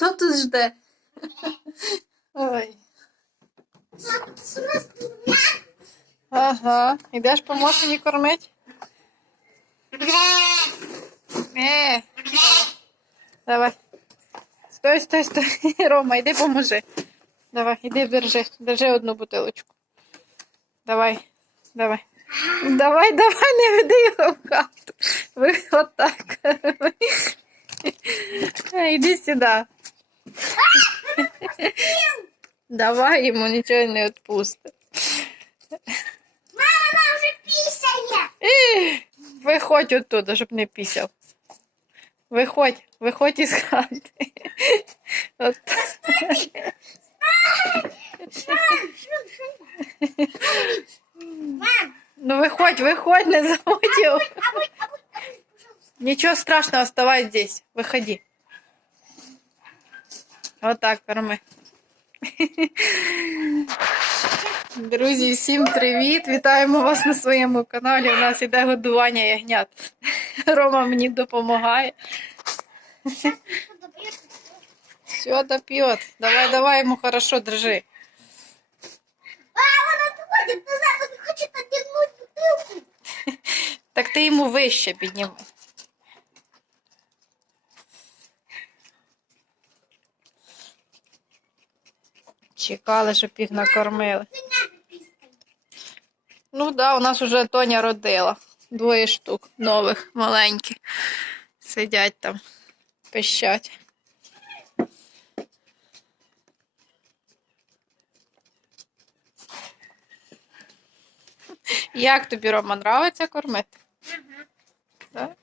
Хто тут жде? Ой. Ага. Ідеш по машині кормить? Е. Давай. Стой, стой, стой. Рома, йди поможи. Давай, іди держи. Держи одну бутилочку. Давай, давай. Давай, давай, не веди його в хату. Ви отак. Е, Іди сюди. Давай йому нічого не відпусти. Мама вже пісяє. Ех, Виходь оттуда, щоб не пісяв. Виходь, виходь із хати. От. Мам, Ну виходь, виходь, не заводь його. а будь, а будь, а будь, пожалуйста. Ничего страшного, оставай здесь. Выходи. Вот так, корми. Друзі, всім привіт! Вітаємо вас на своєму каналі. У нас іде годування ягнят. Рома мені допомагає. Все, доп'єт. Давай, давай йому хорошо держи. А, он отходит назад, он хочет отвернуть бутылку. Так ти йому вище підніми. Чекали, щоб їх накормили. Ну так, да, у нас вже Тоня родила. Двоє штук нових, маленьких. Сидять там, пищать. Як тобі, Рома, нравиться кормити? Да?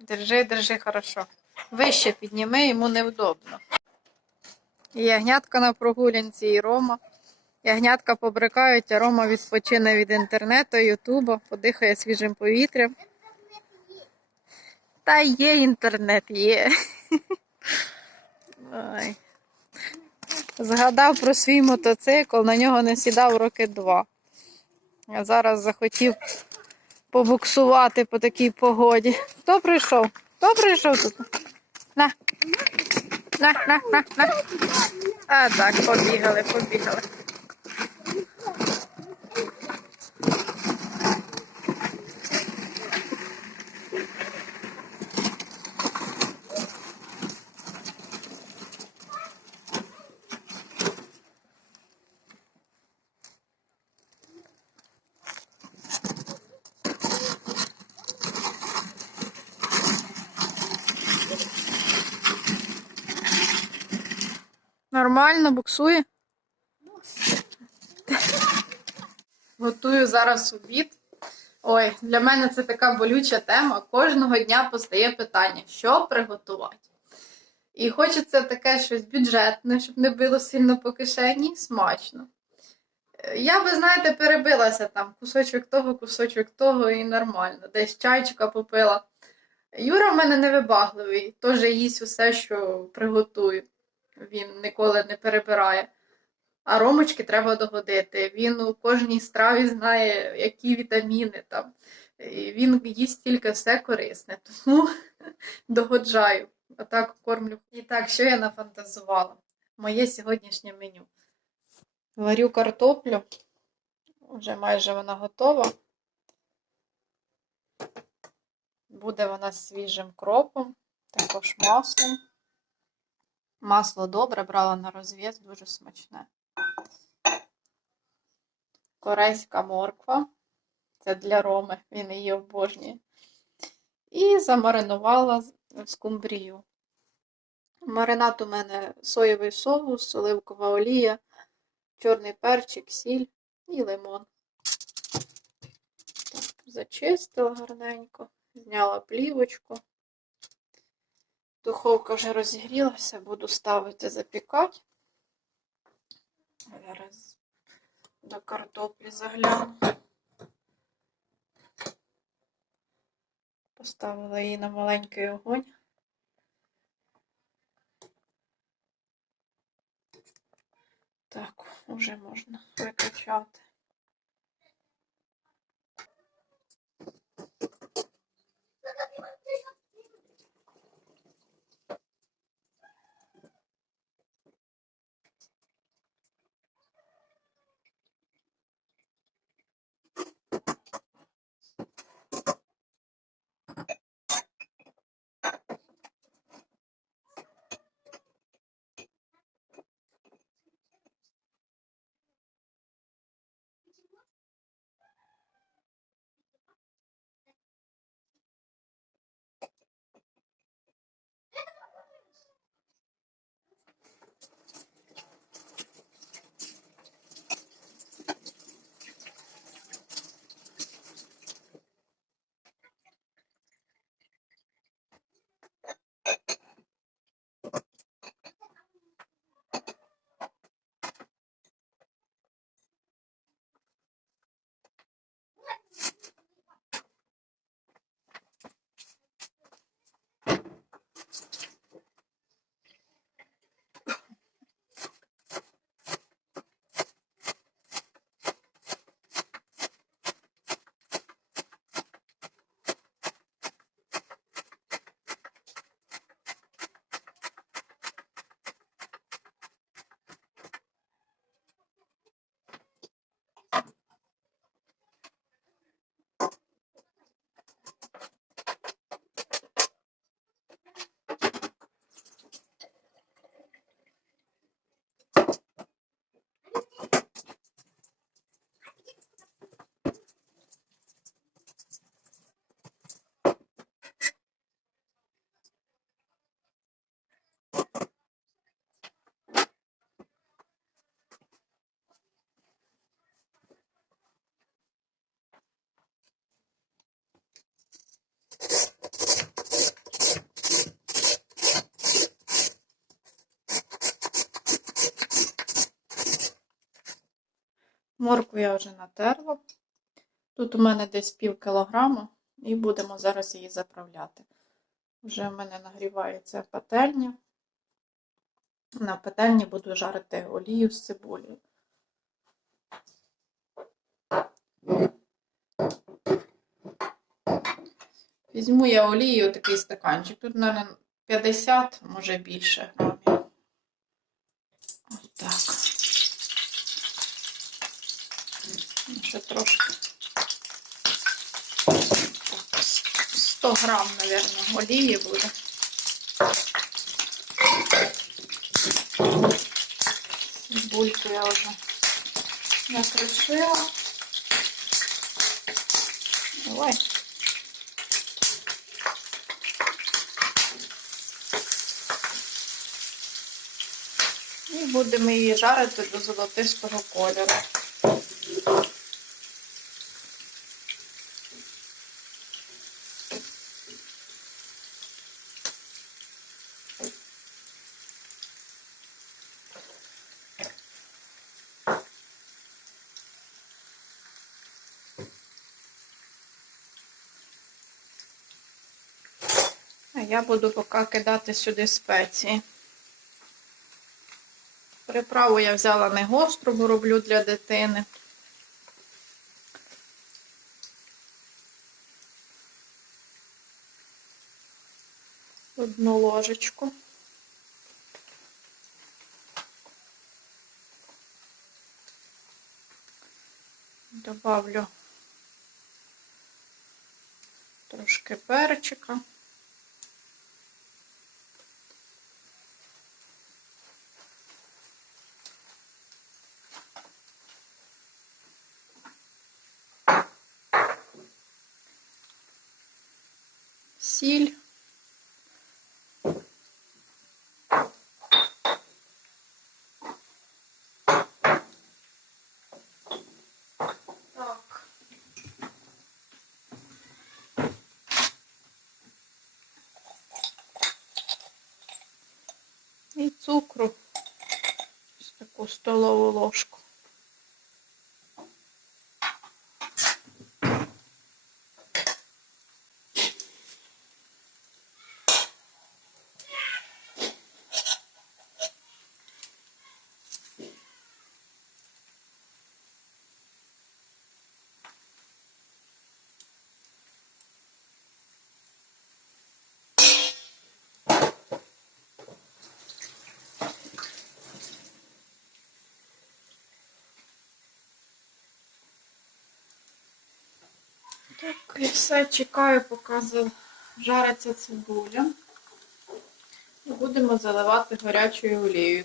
Держи, держи хорошо. Вище підніми, йому невдобно. І Ягнятка на прогулянці і Рома. Ягнятка побрикають, а Рома відпочине від інтернету, ютуба, подихає свіжим повітрям. Та є інтернет, є. Ой. Згадав про свій мотоцикл, на нього не сідав роки два. А зараз захотів побуксувати по такій погоді. Хто прийшов? Хто прийшов тут? На. На, на, на, на. А так, побігали, побігали. Нормально, буксує. Готую зараз обід. Ой, для мене це така болюча тема. Кожного дня постає питання, що приготувати. І хочеться таке щось бюджетне, щоб не било сильно по кишені, смачно. Я, ви знаєте, перебилася там кусочок того, кусочок того, і нормально. Десь чайчика попила. Юра в мене невибагливий, теж їсть усе, що приготую. Він ніколи не перебирає. А ромочки треба догодити. Він у кожній страві знає, які вітаміни там. І він їсть тільки все корисне, тому догоджаю. А так кормлю. І так, що я нафантазувала? Моє сьогоднішнє меню. Варю картоплю. Вже майже вона готова. Буде вона свіжим кропом, також маслом. Масло добре, брала на розв'яз, дуже смачне. Корейська морква. Це для Роми, він її обожнює. І замаринувала скумбрію. Маринад у мене соєвий соус, оливкова олія, чорний перчик, сіль і лимон. Так, зачистила гарненько, зняла плівочку. Духовка вже розігрілася, буду ставити запікати. Зараз до картоплі загляну. Поставила її на маленький огонь. Так, вже можна виключати. Морку я вже натерла. Тут у мене десь пів кілограма, і будемо зараз її заправляти. Вже в мене нагрівається пательня. На пательні буду жарити олію з цибулею. Візьму я олію, такий стаканчик. Тут, мабуть, 50, може більше грамів. Отак. Ну, Ще трошки. Так, 100 грам, мабуть, олії буде. Бульку я вже накришила. Давай. І будемо її жарити до золотистого кольору. Я буду поки кидати сюди спеції. Приправу я взяла не гостру, бо роблю для дитини. Одну ложечку. Добавлю трошки перчика. Сіль. І цукру. Ось таку столову ложку. Так, і все, чекаю, поки жариться цибуля. І будемо заливати гарячою олією.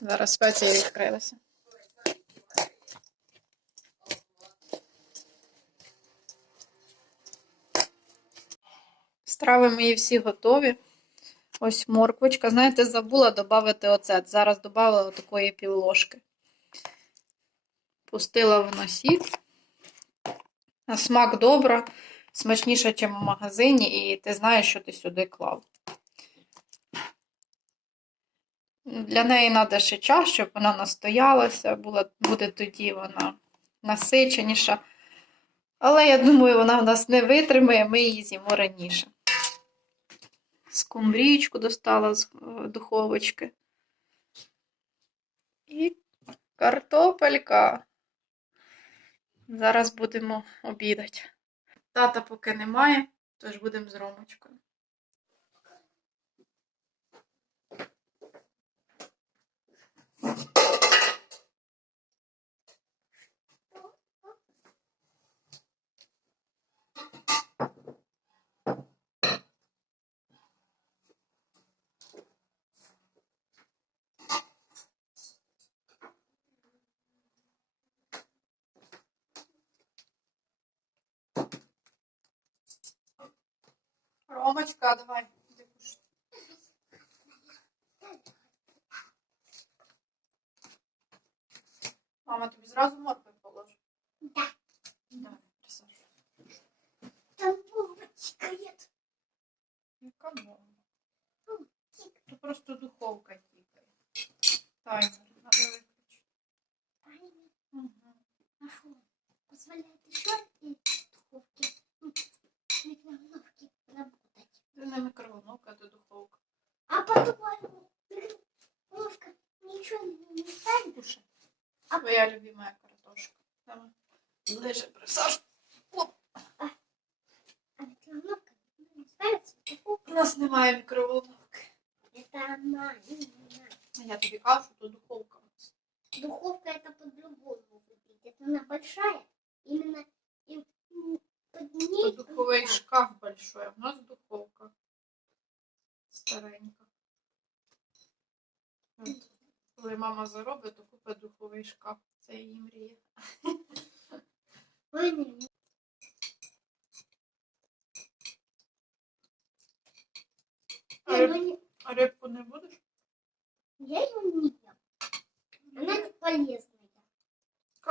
Зараз спеції відкрилися. Страви мої всі готові. Ось морквочка. Знаєте, забула додати оцет. Зараз додала такої півложки. Пустила в носі. На смак добра, смачніше, ніж в магазині, і ти знаєш, що ти сюди клав. Для неї треба ще час, щоб вона настоялася, була, буде тоді вона насиченіша. Але я думаю, вона в нас не витримає, ми її з'їмо раніше. Скумбрічку достала з е, духовочки. І картопелька. Зараз будемо обідати. Тата поки немає, тож будемо з Ромочкою. Ромочка, давай. Мама, тобі зразу моркви положу. Да. Давай, присаджуй. Там бомбочка есть. Яка бомба? Це просто духовка тікає. Таймер, Большая. Именно и, под ней... духовий да. шкаф большой, а в нас духовка. Старенька. От. Коли мама заробить, то купить духовий шкаф. Це її мрія. Ой, не. А, риб- не- а рибку не будеш? Я ее не ем. Она не полезная.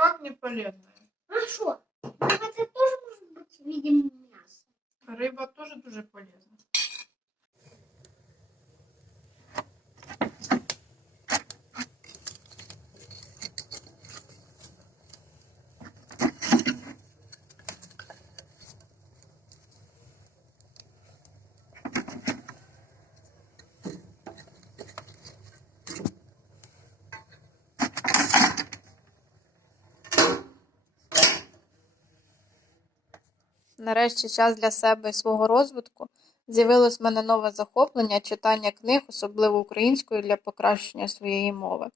Как не полезное. А что? Это тоже может быть в виде мяса. Риба тоже дуже полезна. Нарешті час для себе і свого розвитку. З'явилось в мене нове захоплення читання книг, особливо українською, для покращення своєї мови.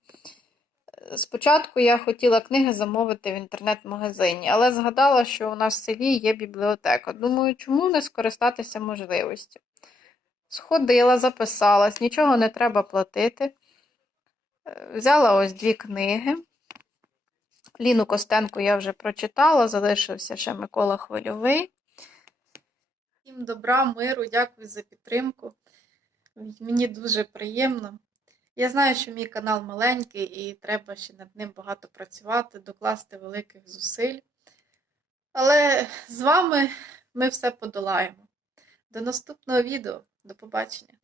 Спочатку я хотіла книги замовити в інтернет-магазині, але згадала, що у нас в селі є бібліотека. Думаю, чому не скористатися можливістю? Сходила, записалась, нічого не треба платити. Е, Взяла ось дві книги. Ліну Костенко я вже прочитала, залишився ще Микола Хвильовий. Всім добра, миру, дякую за підтримку. Мені дуже приємно. Я знаю, що мій канал маленький і треба ще над ним багато працювати, докласти великих зусиль. Але з вами ми все подолаємо. До наступного відео. До побачення!